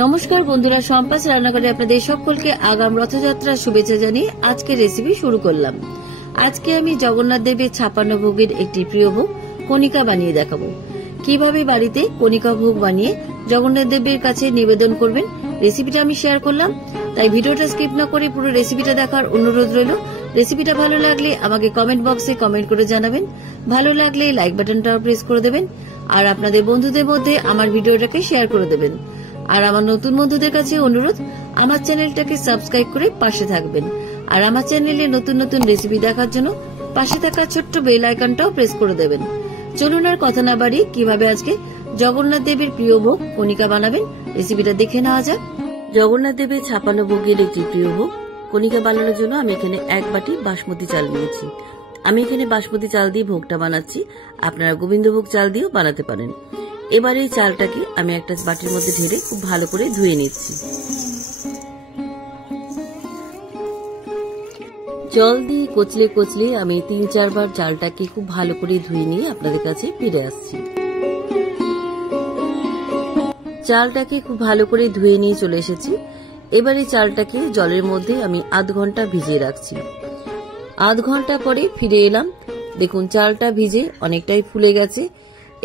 নমস্কার বন্ধুরা, সম্পাস রান্নাঘরে আপনাদের সকলকে আগাম রথযাত্রার শুভেচ্ছা জানিয়ে আজকের রেসিপি শুরু করলাম। আজকে আমি জগন্নাথ দেবের 56 ভোগের একটি প্রিয় ভোগ কণিকা বানিয়ে দেখাবো। কিভাবে বাড়িতে কণিকা ভোগ বানিয়ে জগন্নাথ দেবের কাছে নিবেদন করবেন রেসিপিটা আমি শেয়ার করলাম। তাই ভিডিওটা স্কিপ না করে পুরো রেসিপিটা দেখার অনুরোধ রইল। রেসিপিটা ভালো লাগলে আমাকে কমেন্ট বক্সে কমেন্ট করে জানাবেন, ভালো লাগলে লাইক বাটনটা প্রেস করে দেবেন, আর আপনাদের বন্ধুদের মধ্যে আমার ভিডিওটাকে শেয়ার করে দেবেন। আর আমার নতুন বন্ধুদের কাছে অনুরোধ, আমার চ্যানেলটাকে সাবস্ক্রাইব করে পাশে থাকবেন, আর আমার চ্যানেলে নতুন নতুন রেসিপি দেখার জন্য পাশে থাকা ছোট্ট বেল আইকনটাও প্রেস করে দেবেন। চলুন আর কথা না বাড়িয়ে কিভাবে আজকে জগন্নাথ দেবের প্রিয় ভোগ কণিকা বানাবেন রেসিপিটা দেখে নেওয়া যাক। জগন্নাথ দেবের 56 ভোগের একটি প্রিয় ভোগ কণিকা বানানোর জন্য আমি এখানে 1 বাটি বাসমতি চাল নিয়েছি। আমি এখানে বাসমতি চাল দিয়ে ভোগটা বানাচ্ছি, আপনারা গোবিন্দভোগ চাল দিয়েও বানাতে পারেন। এবার এই চালটাকে আমি একটা বাটির মধ্যে ঢেলে খুব ভালো করে ধুয়ে নিচ্ছি। জল দিয়ে কচলে কচলে আমি 3-4 বার চালটাকে খুব ভালো করে ধুয়ে নিয়ে আপনাদের কাছে ফিরে আসছি। চালটাকে খুব ভালো করে ধুয়ে নিয়ে চলে এসেছি। এবার এই চালটাকে জলের মধ্যে আমি আধ ঘন্টা ভিজিয়ে রাখছি। আধ ঘন্টা পরে ফিরে এলাম। দেখুন চালটা ভিজে অনেকটাই ফুলে গেছে।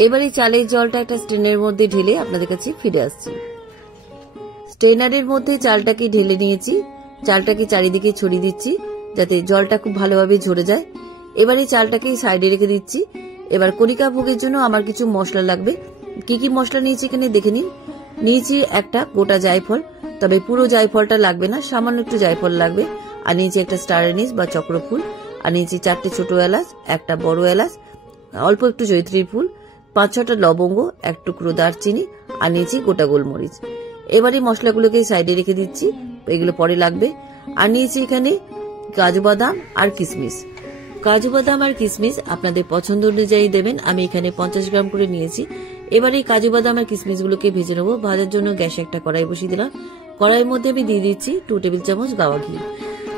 এবার এই চালের জলটা একটা স্ট্রেনারের মধ্যে ঢেলে আপনাদের কাছে ফিরে আসছি। স্ট্রেনারের মধ্যে চালটাকে ঢেলে নিয়েছি। চালটাকে চারিদিকে ছড়িয়ে দিচ্ছি যাতে জলটা খুব ভালোভাবে ঝরে যায়। এবার এই চালটাকে সাইডে রেখে দিচ্ছি। এবার কণিকা ভোগের জন্য আমার কিছু মশলা লাগবে। কি কি মশলা নিয়েছি এখানে দেখে নিন। নিয়েছি একটা গোটা জায়ফল, তবে পুরো জায়ফলটা লাগবে না, সামান্য একটু জায়ফল লাগবে। আর নিয়েছি একটা স্টার এনিস বা চক্রফুল, আর নিয়েছি 4টে ছোট এলাচ, একটা বড় এলাচ, অল্প একটু জয়ত্রী ফুল, 5-6টা লবঙ্গ, 1 টুকরো দারচিনি, আর নিয়েছি গোটা গোলমরিচ। এবারে মশলাগুলোকে সাইডে রেখে দিচ্ছি, এগুলো পরে লাগবে। আর নিয়েছি এখানে কাজু বাদাম আর কিশমিশ। কাজু বাদাম আর কিশমিশ আপনাদের পছন্দ অনুযায়ী দেবেন। আমি এখানে 50 গ্রাম করে নিয়েছি। এবারে এই কাজু বাদাম আর কিশমিশগুলোকে ভেজে নেবো। ভাজার জন্য গ্যাসে একটা কড়াই বসিয়ে দিলাম। কড়াইয়ের মধ্যে আমি দিয়ে দিচ্ছি 2 টেবিল চামচ গাওয়া ঘি।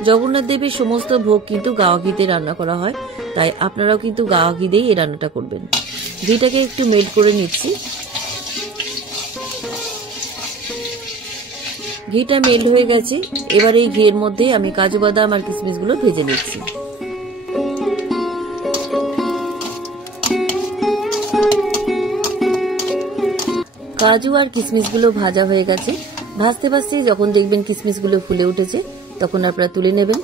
জগন্নাথ দেবের সমস্ত ভোগ কিন্তু গাওয়া ঘিতে রান্না করা হয়, তাই আপনারাও কিন্তু গাওয়া ঘি দিয়েই এই রান্নাটা করবেন। ঘিটাকে একটু মেল্ট করে নিচ্ছি। ঘিটা মেল্ট হয়ে গেছে। এবার এই ঘিয়ের মধ্যে আমি কাজু বাদাম আর কিশমিশগুলো ভেজে নিচ্ছি। কাজু আর কিশমিশগুলো ভাজা হয়ে গেছে। ভাজতে ভাজতে যখন দেখবেন কিশমিশগুলো ফুলে উঠেছে তখন আপনারা তুলে নেবেন।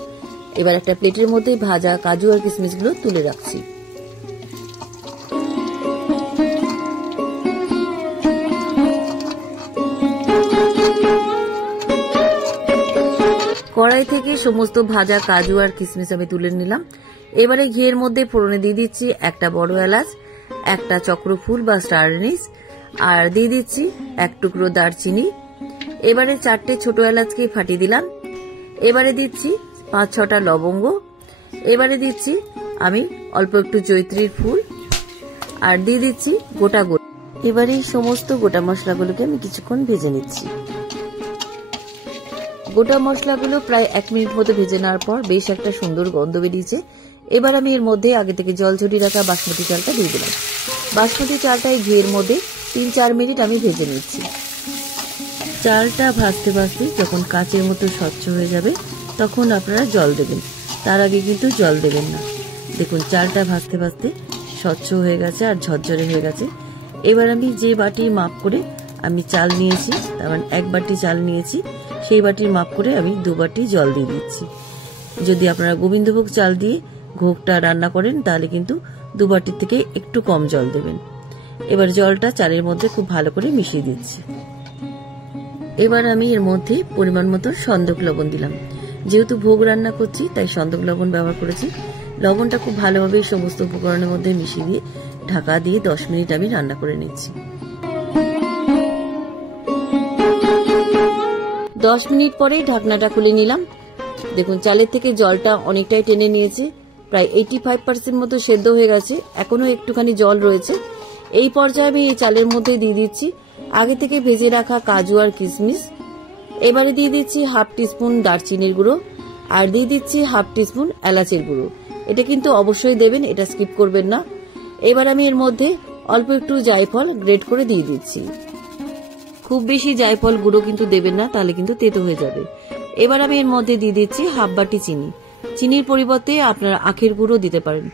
এবার একটা প্লেটের মধ্যে ভাজা কাজু আর কিশমিশগুলো তুলে রাখছি। কড়াই থেকে সমস্ত ভাজা কাজু আর কিশমিশ আমি তুলে নিলাম। এবারে ঘিয়ের মধ্যে ফোড়নে দিয়ে দিচ্ছি একটা বড় এলাচ, একটা চক্রফুল বা স্টার এনিস, আর দিয়ে দিচ্ছি 1 টুকরো দারচিনি। এবারে 4টে ছোট এলাচকে ফাটিয়ে দিলাম। এবারে দিচ্ছি 5-6টা লবঙ্গ। এবারে দিচ্ছি আমি অল্প একটু জয়ত্রীর ফুল, আর দিয়ে দিচ্ছি গোটা গোল। এবারে এই সমস্ত গোটা মশলাগুলোকে আমি কিছুক্ষণ ভেজে নিচ্ছি। গোটা মশলাগুলো প্রায় 1 মিনিট মতো ভেজে নেওয়ার পর বেশ একটা সুন্দর গন্ধ বেরিয়েছে। এবার আমি এর মধ্যে আগে থেকে জল ঝরিয়ে রাখা বাসমতি চালটা দিয়ে দিলাম। বাসমতি চালটা এই ঘিয়ের মধ্যে 3-4 মিনিট আমি ভেজে নিচ্ছি। চালটা ভাজতে ভাজতে যখন কাঁচের মতো স্বচ্ছ হয়ে যাবে তখন আপনারা জল দেবেন, তার আগে কিন্তু জল দেবেন না। দেখুন চালটা ভাজতে ভাজতে স্বচ্ছ হয়ে গেছে আর ঝরঝরে হয়ে গেছে। এবার আমি যে বাটি মাপ করে আমি চাল নিয়েছি, তার মানে 1 বাটি চাল নিয়েছি, সেই বাটির মাপ করে আমি 2 বাটি জল দিয়ে দিচ্ছি। যদি আপনারা গোবিন্দভোগ চাল দিয়ে ভোগটা রান্না করেন তাহলে কিন্তু 2 বাটির থেকে একটু কম জল দেবেন। এবার জলটা চালের মধ্যে খুব ভালো করে মিশিয়ে দিচ্ছি। এবার আমি এর মধ্যে পরিমাণ মতো সন্দক লবণ দিলাম। যেহেতু ভোগ রান্না করছি তাই সন্দক লবণ ব্যবহার করেছি। লবণটা খুব ভালোভাবে সমস্ত উপকরণের মধ্যে মিশিয়ে দিয়ে ঢাকা দিয়ে 10 মিনিট আমি রান্না করে নিচ্ছি। 10 মিনিট পরে ঢাকনাটা খুলে নিলাম। দেখুন চালের থেকে জলটা অনেকটাই টেনে নিয়েছে, প্রায় 85% মতো সেদ্ধ হয়ে গেছে, এখনো একটুখানি জল রয়েছে। এই পর্যায়ে আমি এই চালের মধ্যে দিয়ে দিচ্ছি আগে থেকে ভেজে রাখা কাজু আর কিশমিশ। এবারে দিয়ে দিচ্ছি 1/2 টিস্পুন দারচিনির গুঁড়ো, আর দিয়ে দিচ্ছি 1/2 টিস্পুন এলাচের গুঁড়ো। এটা কিন্তু অবশ্যই দেবেন, এটা স্কিপ করবেন না। এবার আমি এর মধ্যে অল্প একটু জায়ফল গ্রেট করে দিয়ে দিচ্ছি। খুব বেশি জায়ফল গুঁড়ো কিন্তু দেবেন না, তাহলে কিন্তু তেতো হয়ে যাবে। এবার আমি এর মধ্যে দিয়ে দিচ্ছি হাফ বাটি চিনি। চিনির পরিবর্তে আপনারা আখের গুঁড়ো দিতে পারেন।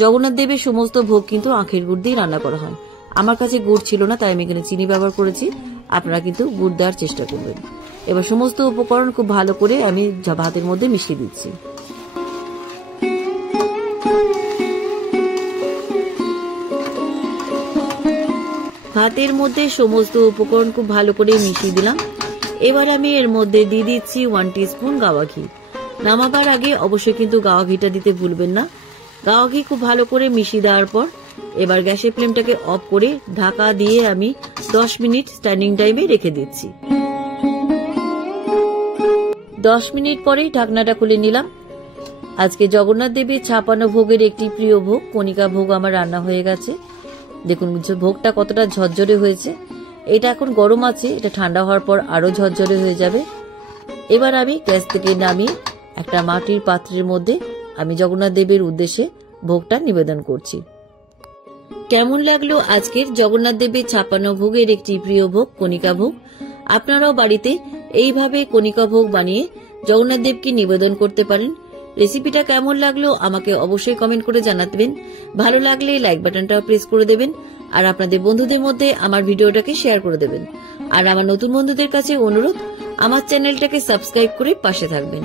জগন্নাথ দেবের সমস্ত ভোগ কিন্তু আখের গুড় দিয়ে রান্না করা হয়। আমার কাছে গুড় ছিল না, তাই আমি এখানে চিনি ব্যবহার করেছি। আপনারা কিন্তু গুড় দেওয়ার চেষ্টা করবেন। এবার সমস্ত উপকরণ খুব ভালো করে আমি ভাতের মধ্যে মিশিয়ে দিচ্ছি। ভাতের মধ্যে সমস্ত উপকরণ খুব ভালো করে মিশিয়ে দিলাম। এবার আমি এর মধ্যে দিয়ে দিচ্ছি 1 টিস্পুন গাওয়া ঘি। নামাবার আগে অবশ্যই কিন্তু গাওয়া ঘিটা দিতে ভুলবেন না। গাওয়া ঘি খুব ভালো করে মিশিয়ে দেওয়ার পর এবার গ্যাসের ফ্লেমটাকে অফ করে ঢাকা দিয়ে আমি 10 মিনিট স্ট্যান্ডিং টাইমে রেখে দিচ্ছি। 10 মিনিট পরেই ঢাকনাটা খুলে নিলাম। আজকে জগন্নাথ দেবের 56 ভোগের একটি প্রিয় ভোগ কণিকা ভোগ আমার রান্না হয়ে গেছে। দেখুন ভোগটা কতটা ঝরঝরে হয়েছে। এটা এখন গরম আছে, এটা ঠান্ডা হওয়ার পর আরো ঝরঝরে হয়ে যাবে। এবার আমি গ্যাস থেকে নামিয়ে একটা মাটির পাত্রের মধ্যে আমি জগন্নাথ দেবের উদ্দেশ্যে ভোগটা নিবেদন করছি। কেমন লাগলো আজকের জগন্নাথ দেবের 56 ভোগের একটি প্রিয় ভোগ কণিকা ভোগ? আপনারাও বাড়িতে এইভাবে কণিকা ভোগ বানিয়ে জগন্নাথ দেবকে নিবেদন করতে পারেন। রেসিপিটা কেমন লাগলো আমাকে অবশ্যই কমেন্ট করে জানাবেন। ভালো লাগলে লাইক বাটনটাও প্রেস করে দেবেন, আর আপনাদের বন্ধুদের মধ্যে আমার ভিডিওটাকে শেয়ার করে দেবেন। আর আমার নতুন বন্ধুদের কাছে অনুরোধ, আমার চ্যানেলটাকে সাবস্ক্রাইব করে পাশে থাকবেন।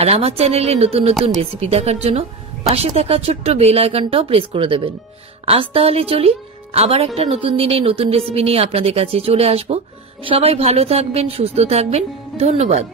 আর আমার চ্যানেলে নতুন নতুন রেসিপি দেখার জন্য পাশে থাকা ছোট্ট বেল আইকনটাও প্রেস করে দেবেন। আজ তাহলে চলি, আবার একটা নতুন দিনে নতুন রেসিপি নিয়ে আপনাদের কাছে চলে আসব। সবাই ভালো থাকবেন, সুস্থ থাকবেন। ধন্যবাদ।